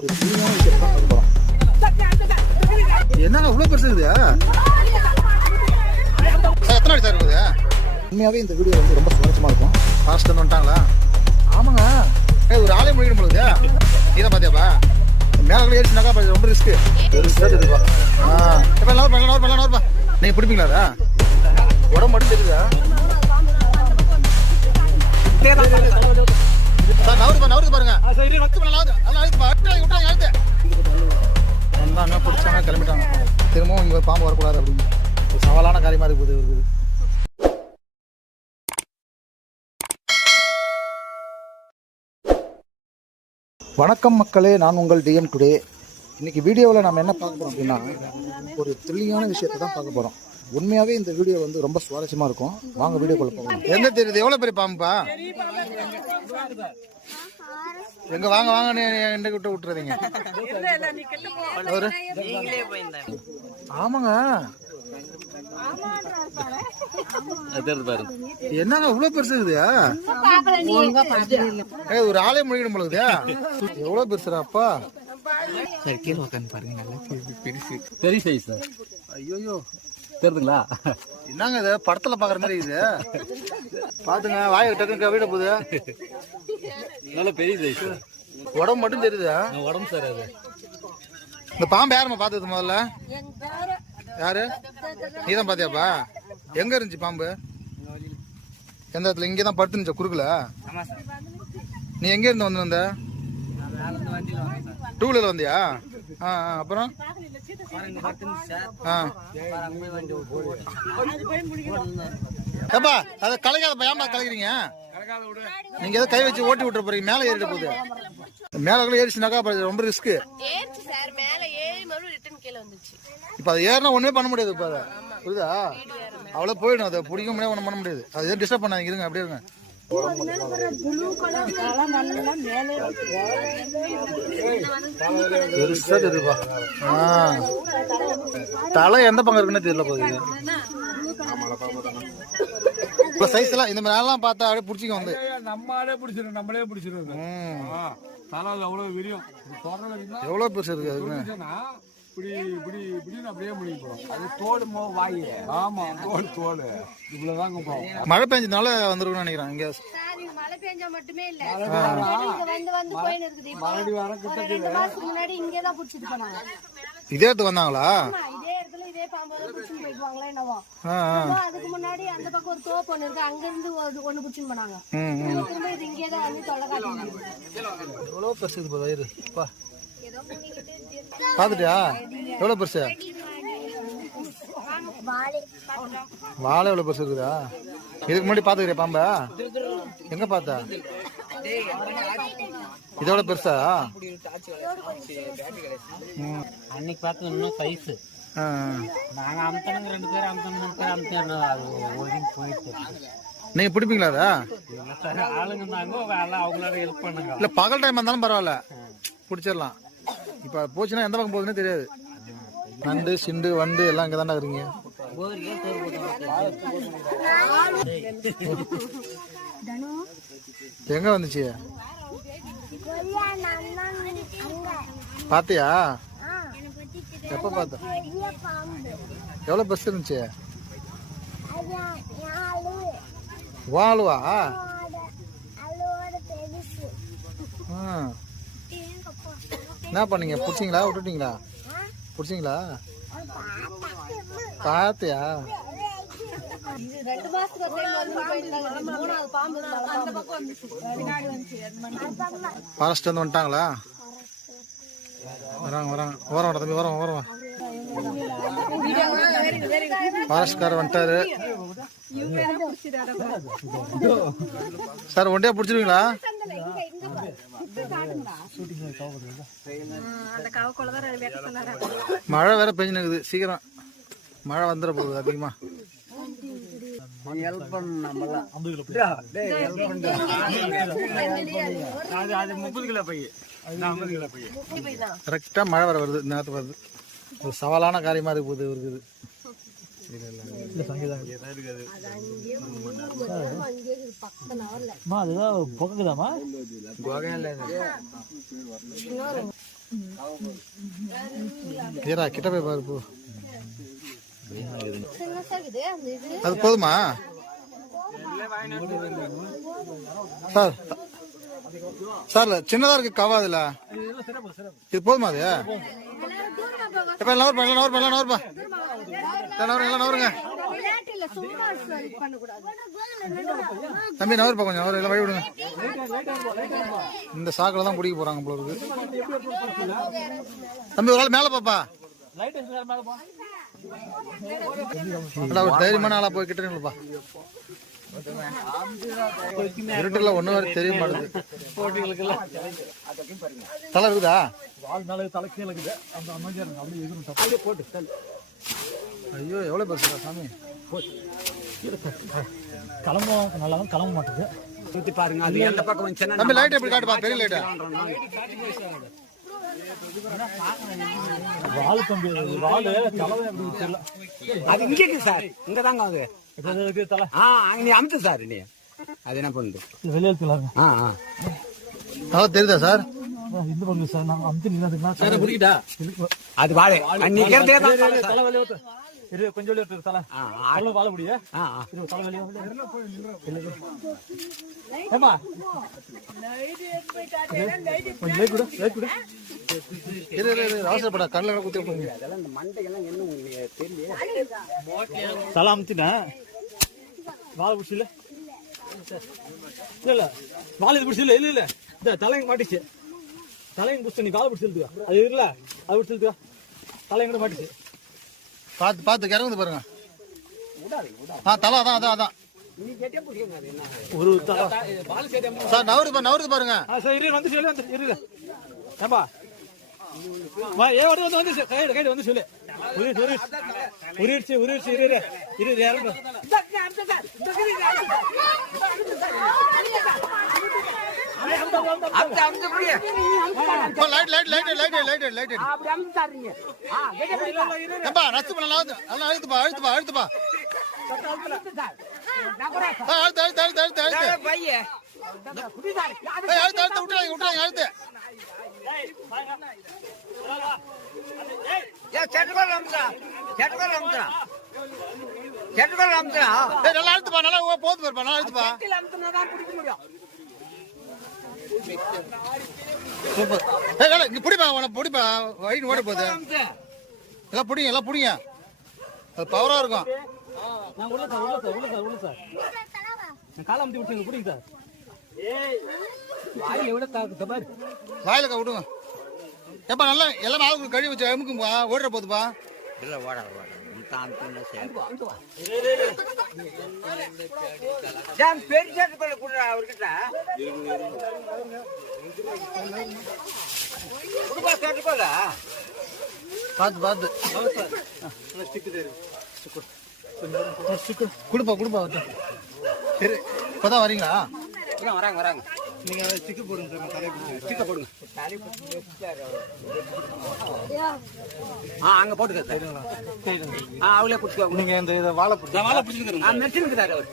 ஒரு என்னங்க இவ்வளவு பெருசு இருக்குதா? எத்தனை அடி சார் இருக்குது? உண்மையாவே இந்த வீடியோ வந்து ரொம்ப சுவாரஸ்யமா இருக்கும். ஃபாஸ்ட் வந்து வந்துட்டாங்களா? ஆமாங்க. ஏய் ஒரு ஆலயம் முடிக்கணும் பொழுது இதை பாத்தியாப்பா மேலே ஏறிச்சுனாக்கா ரொம்ப ரிஸ்க் ஆ. இப்போ பண்ணலாம் பண்ணலாம் நோர்ப்பா நீங்கள் பிடிப்பீங்களா அதை? உடம்பு மட்டும் தெரியுதா? சார் நவருப்பா நவருக்கு பாருங்க. வந்தாங்க பிடிச்சாங்க கிளம்பிட்டாங்க. திரும்பவும் இங்கே பாம்பு வரக்கூடாது அப்படின்னு. ஒரு சவாலான காரியமா இருக்குது இருக்குது வணக்கம் மக்களே நான் உங்கள் டிஎம் டுடே. இன்னைக்கு வீடியோவில் நம்ம என்ன பார்க்க போறோம் அப்படின்னா ஒரு த்ரில்லிங்கான விஷயத்தை தான் பார்க்க போறோம். உண்மையாவே இந்த வீடியோ வந்து ரொம்ப சுவாரஸ்யமா இருக்கும். வாங்க வீடியோக்குள்ள போகலாம். என்ன தெரியுது? எவ்வளவு பெரிய பாம்புப்பா எங்க வாங்க வாங்க என்ன விட்டு விட்டுறதீங்க. ஆமாங்க. என்னங்க இவ்வளவு பெருசு இருக்குதா ஏய் ஒரு ஆலயம் முடிக்கணும் போல இருக்குதா எவ்வளவு பெருசுடா அப்பா? பெரிய சைஸ் சார் ஐயோ தெரியுதுங்களா என்னங்க இது? படத்துல பாக்குற மாதிரி இது? பாத்துங்க வாய் டக்குன்னு வீட போகுது. நல்ல பெரிய சைஸ் உடம்பு மட்டும் தெரியுதா. உடம்பு சார் அது இந்த பாம்பு யாரும்மா பார்த்தது முதல்ல? யாரு? நீதான் பாத்தியாப்பா? எங்க இருந்துச்சு பாம்பு? எந்த இடத்துல? இங்கே தான் படுத்துருந்துச்சா குறுக்குல? நீ எங்க இருந்து வந்து வந்த டூ வீலர் வந்தியா? ஆ ஆ, அப்புறம்? ஏப்பா அதை கலைக்காதப்பா ஏன்பா கலைக்கிறீங்க? நீங்க ஏதோ கை வச்சு ஓட்டி விட்டுற போறீங்க மேலே ஏறிட போகுது. மேலே ஏறிச்சுனாக்கா அப்புறம் ரொம்ப ரிஸ்க்கு ஏறிச்சு சார் மேல ஏறி மறுபடியும் ரிட்டர்ன் கீழே வந்துச்சு. இப்போ அது ஏறினா ஒண்ணுமே பண்ண முடியாது இப்போ அதை. புரியுதா? அவ்வளோ போயிடும் அதை பிடிக்க முடியாது ஒன்றும் பண்ண முடியாது. அது எதுவும் டிஸ்டர்ப் பண்ணாங்க இருங்க அப்படியே இருங்க. பெருசா தெரியுதுப்பா ஆ. தலை எந்த பக்கம் இருக்குன்னு தெரியல போகுது. இப்போ சைஸ் எல்லாம் இந்த மாதிரி எல்லாம் பார்த்தா அப்படியே பிடிச்சிக்க வந்து. நம்மளே பிடிச்சிரும் நம்மளே பிடிச்சிரும் ம். தலையில் அவ்வளவு விரியும். எவ்வளோ பெருசு இருக்கு அதுக்குன்னு. இப்படி இப்படி இப்படின்னு அப்படியே முடிப்போம் அது தோல் மோ வாய். ஆமா தோல் தோல். இவ்வளவுதாங்க போகும் மழை பெஞ்சதுனால வந்துருக்குன்னு நினைக்கிறேன் இங்கே. மழை பெஞ்சா மட்டுமே இல்ல. இங்க வந்து வந்து போயின்னு இருக்குது இப்போ. மறுபடி வர ஒரு ரெண்டு மாசத்துக்கு முன்னாடி இங்கே தான் புடிச்சிட்டு போனாங்க. இதே இடத்துக்கு வந்தாங்களா? ஆமா, இதே இடத்துல இதே பாம்பு தான் புடிச்சுட்டு போயிடுவாங்களா என்னவோ. ஆ ஆ. இப்போ அதுக்கு முன்னாடி அந்த பக்கம் ஒரு தோப்பு ஒண்ணு இருக்கு அங்க இருந்து ஒண்ணு புடிச்சுட்டு போனாங்க. திரும்ப இது இங்கே தான் வந்து தொலை காட்டினாங்க எவ்வளோ பெருசு இது வயிறு பா பார்த்துட்டியா? எவ்வளோ பெருசு? வாழை எவ்வளோ பெருசு இருக்குதா இதுக்கு முன்னாடி பார்த்துக்கிறியா பாம்பா? எங்க பார்த்தா? இதோட பெருசா. அன்னைக்கு பார்த்தா இன்னும் சைஸ் ஆ, நாங்க அமுத்தனுங்க ரெண்டு பேரும் அமுத்தனுங்க ரெண்டு பேரும் அமுத்தணும் அது ஒதுங்கி போயிட்டு நீங்க பிடிப்பீங்களா அதா? ஆளுங்க அவங்களோட ஹெல்ப் பண்ணுங்க. இல்ல பகல் டைம் இருந்தாலும் பரவாயில்ல. பிடிச்சிடலாம். இப்ப போச்சுன்னா எந்த பக்கம் போகுதுன்னே தெரியாது. நண்டு சிண்டு வண்டு எல்லாம் இங்க தானே இருக்கீங்க. எங்க வந்துச்சு? பாத்தியா? எப்ப பார்த்த? எவ்வளவு பஸ் இருந்துச்சு? வாழுவா ஆ. என்ன பண்ணீங்க பிடிச்சிங்களா? விட்டுட்டிங்களா? பிடிச்சிங்களா? பார்த்தியா ஃபாரஸ்ட் வந்து வந்துட்டாங்களா? வராங்க வராங்க. ஓரம் தம்பி ஓரம் ஓரம் வா ஃபாரஸ்ட்காரர் வந்துட்டாரு சார் ஒண்டியா பிடிச்சிருவீங்களா மழை வேற பெஞ்சு நிற்குது சீக்கிரம் மழை வந்துட போகுது அதிகமா ஹெல்ப் கரெக்டா மழை வர வருது இந்த வருது ஒரு சவாலான காரியமா இருக்கு போகுது இருக்குது. ஏரா கிட்ட போய் பாரு போ. அது போதுமா? சார் சார் சின்னதா இருக்கு கவா அதுல. இது போதுமா அது? இப்ப எல்லாம் நவருப்பா எல்லாம் நவருப்பா எல்லாம் நவருப்பா எல்லாம் நவருங்க எல்லாம் நவருங்க தம்பி நவருப்பா கொஞ்சம் நவரு எல்லாம் வழி விடுங்க. இந்த சாக்கில் தான் பிடிக்க போறாங்க போல இருக்கு. தம்பி ஒரு ஆள் மேல பாப்பா. ஒரு தைரியமான ஆளா போய் கிட்டுங்களப்பா இருட்டுல ஒண்ணு வரை தெரிய மாட்டேது. தலை இருக்குதா? ஐயோ எவ்வளவு பேசுறா சாமி? கிளம்பும் நல்லா கிளம்ப மாட்டேங்குது சுத்தி பாருங்க அது எந்த பக்கம் வந்துச்சுன்னா தம்பி லைட் எப்படி காட்டுப்பா? பெரிய லைட்டா வால் கம்பி. வால் கிளம்ப எப்படி தெரியல. அது இங்க இருக்கு சார் இங்க தாங்க அது. நீ அமுத்து சார் நீ. அது என்ன பண்ணுது வெளியே எடுத்துலாங்க ஆ ஆ. நல்லா தெரியுதா சார்? இந்த பக்கம் சார் நான் அமுத்தி நின்னா அது வாழை நீ கேட்டே தான் சார். தலை. வெளியே விட்டு இரு கொஞ்சம் வெளியே விட்டு தலை. அவ்வளோ வாழ இரு தலை கொஞ்சம் லைட் கொடு லைட் கொடு அவசரப்படா கண்ணில் குத்தி அதெல்லாம் என்ன தெரியல தலை வாழை பிடிச்சில இல்ல இல்ல. வாழை இது பிடிச்சில இல்ல இல்ல. இந்த தலைங்க மாட்டிச்சு. தலைங்க பிடிச்சி நீ காலை பிடிச்சி இழுத்துக்கோ. அது இருக்குல்ல அது பிடிச்சி இழுத்துக்கோ. தலைங்க கூட மாட்டிச்சு. பார்த்து பார்த்து இறங்குது பாருங்க. ஆ தலை அதான் அதான் அதான். ஒரு தலை. சார் நவருது நவருது பாருங்க. சரி இரு வந்து சொல்லு வந்து இரு. ஏம்பா. வா ஏ வந்து வந்து வந்து கைடு கைடு வந்து சொல்லு உரி உரி உரிச்சு உரிச்சு இரு இரு இரு அழுத்து அழுத்துப்பா அழுத்துப்பா அழுத்துப்பா ஆ, அழுத்து அழுத்து அழுத்து அழுத்து அழுத்து அழுத்து விட்டுறாங்க விட்டுறாங்க அழுத்து அமுத்துறா செட்டுக்கோல் அமுத்துறா செட்டுக்கோல் அமுத்துறா ஏய் நல்லா அழுத்துப்பா நல்லா ஓ, போகுது பாருப்பா நல்லா அழுத்துப்பா. சூப்பர். ஏய் நல்லா இங்க பிடிப்பா உன பிடிப்பா. வயிறு ஓட போகுது. எல்லாம் பிடிங்க எல்லாம் பிடிங்க. அது பவரா இருக்கும். நான் உள்ள சார் உள்ள சார் உள்ள சார் உள்ள சார். நான் காலை அமுத்தி விட்டுருங்க பிடிங்க சார். வாயில விட தாக்கு பாரு. வாயில க- விடுங்க. ஏப்பா நல்லா எல்லாம் ஆளுக்கு கழுவி வச்சு அமுக்கும்பா ஓடுற போதுப்பா. இல்ல செட்டுக்கோல் குடுறா அவர்கிட்ட? பார்த்து பார்த்து கொடுப்பா கொடுப்பா இப்பதான் வரீங்களா வராங்க வராங்க. நீங்க ஸ்டிக்கு போடுங்க சார் தலையை பிடிச்சி. சீக்கிரம் போடுங்க. ஆ அங்க போட்டுக்க சார் ஆ அவளே பிடிச்சிக்கோ. நீங்க இந்த வாழை பிடிச்சி வாழை பிடிச்சிருக்கிறேன் ஆ மெரிச்சிருக்கு சார் அவர்.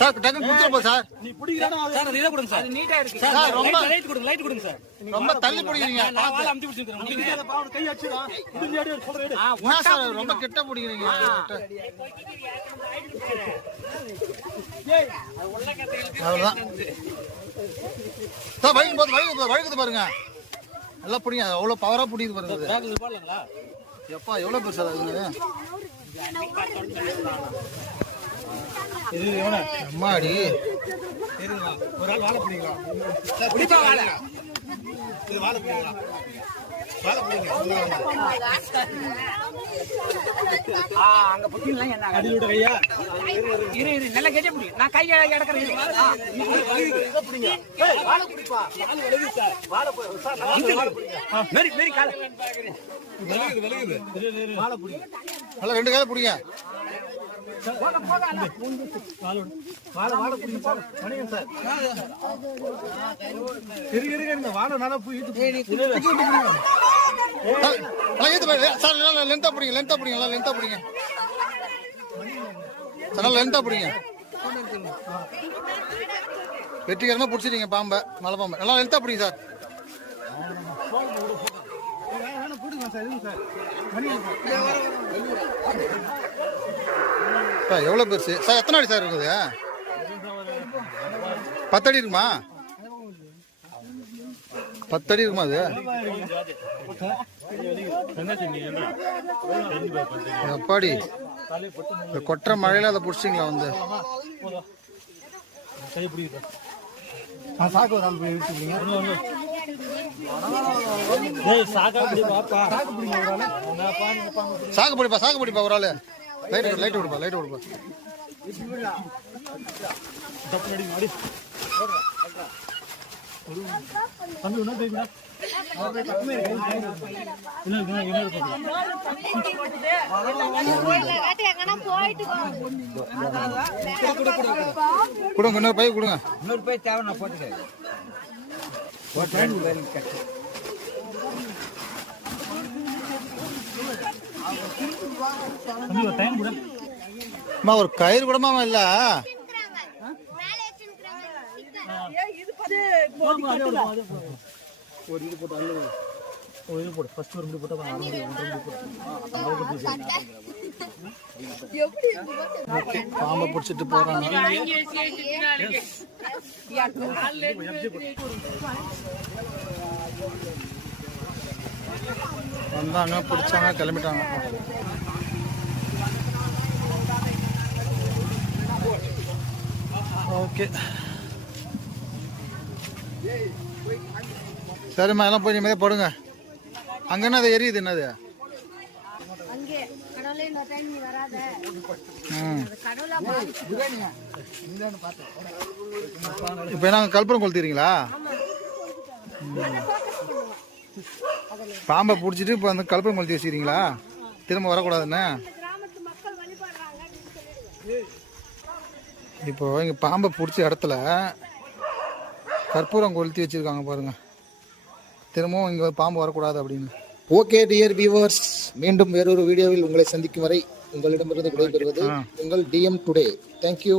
சார் டக்குன்னு கொடுத்துருப்போம் சார். நீ பிடிக்கிறானா சார் அதை இதை கொடுங்க சார். அது நீட்டா இருக்கு. சார் ரொம்ப லைட் கொடுங்க லைட் கொடுங்க சார். ரொம்ப தள்ளி பிடிக்கிறீங்க நான் வாழை அமுத்தி விட்டுருக்கேன் முடிஞ்சு பாவம் கை அடிச்சுடா. முடிஞ்சு அடி சொல்ற எடு. ஆ சார் ரொம்ப கிட்ட பிடிக்கிறீங்க. அவ்வளவுதான். சார் வழுக்கும் போது வழுக்குது வழுக்குது பாருங்க. எல்லாம் பிடிங்க. அவ்வளவு பவரா பிடிக்குது பாருங்க இது. இது எப்பா எவ்வளவு பெருசா இருக்குங்க இது எவன அம்மாடி. ஒரு ஆள் வாழை பிடிக்கலாம் வாழை. இது வாழை வாழை அங்க என்ன கையா. இரு இரு. நல்லா கேட்டே நான் பிடி. மெரி மெரி காலை. நல்லா ரெண்டு கையில பிடிங்க. வாழை வாழை பிடிங்க சார் வணக்கம் சார் இருங்க இருங்க இருங்க வாழை நல்லா போயிட்டு சார் நல்லா லென்த்தா பிடிங்க லென்த்தா பிடிங்க நல்லா லென்த்தா பிடிங்க சார் நல்லா லென்த்தா பிடிங்க வெற்றிகரமா பிடிச்சிட்டீங்க பாம்பை மலை பாம்பை நல்லா லென்த்தா பிடிங்க சார் சார் எவ்வளோ பெருசு சார் எத்தனை அடி சார் இருக்குது? பத்தடி இருக்குமா? பத்தடி இருக்குமா அது? எப்பாடி? இந்த கொட்டுற மழையில அதை பிடிச்சிங்களா வந்து? கை பிடிக்குது சாக்கு ஒரு ஆள் போய் இழுத்துக்கிறீங்க ஏய் சாக்கா பிடி பாப்பா சாக்கு பிடி என்னப்பா நீங்க பாங்க சாக்கு பிடிப்பா சாக்கு பிடிப்பா ஒரு ஆள். லைட் விடு லைட் விடுப்பா லைட் விடுப்பா தப்பு அடி மாடி தம்பி என்ன தெரியுமா கொடுங்க இன்னொரு பை கொடுங்க. இன்னொரு பேர் தேவை நான் போட்டுக்கிறேன் தம்பி ஒரு டைம் கூட அம்மா ஒரு கயிறு கூடமா இல்ல. ஒரு இது போட்டு அல்ல ஒரு இது போட்டு ஃபர்ஸ்ட் ஒரு முடி போட்டு அரை முடி ஒன்றரை முடி போட்டு பாம்பை பிடிச்சிட்டு போறாங்க வந்தாங்க பிடிச்சாங்க கிளம்பிட்டாங்க. ஓகே. சரிம்மா எல்லாம் போய் நிம்மதியாக போடுங்க. அங்கே என்ன அது எரியுது என்னது இப்போ என்ன கல்புரம் கொளுத்திடுறீங்களா? பாம்பை பிடிச்சிட்டு இப்போ அந்த கல்புரம் கொளுத்தி வச்சுக்கிறீங்களா திரும்ப சொல்லிடுங்க இப்போ இங்கே பாம்பை பிடிச்ச இடத்துல கற்பூரம் கொளுத்தி வச்சிருக்காங்க பாருங்க. திரும்பவும் இங்கே பாம்பு வரக்கூடாது அப்படின்னு. ஓகே டியர் வியூவர்ஸ் மீண்டும் வேறொரு வீடியோவில் உங்களை சந்திக்கும் வரை உங்களிடமிருந்து விடைபெறுவது உங்கள் டிஎம் டுடே தேங்க்யூ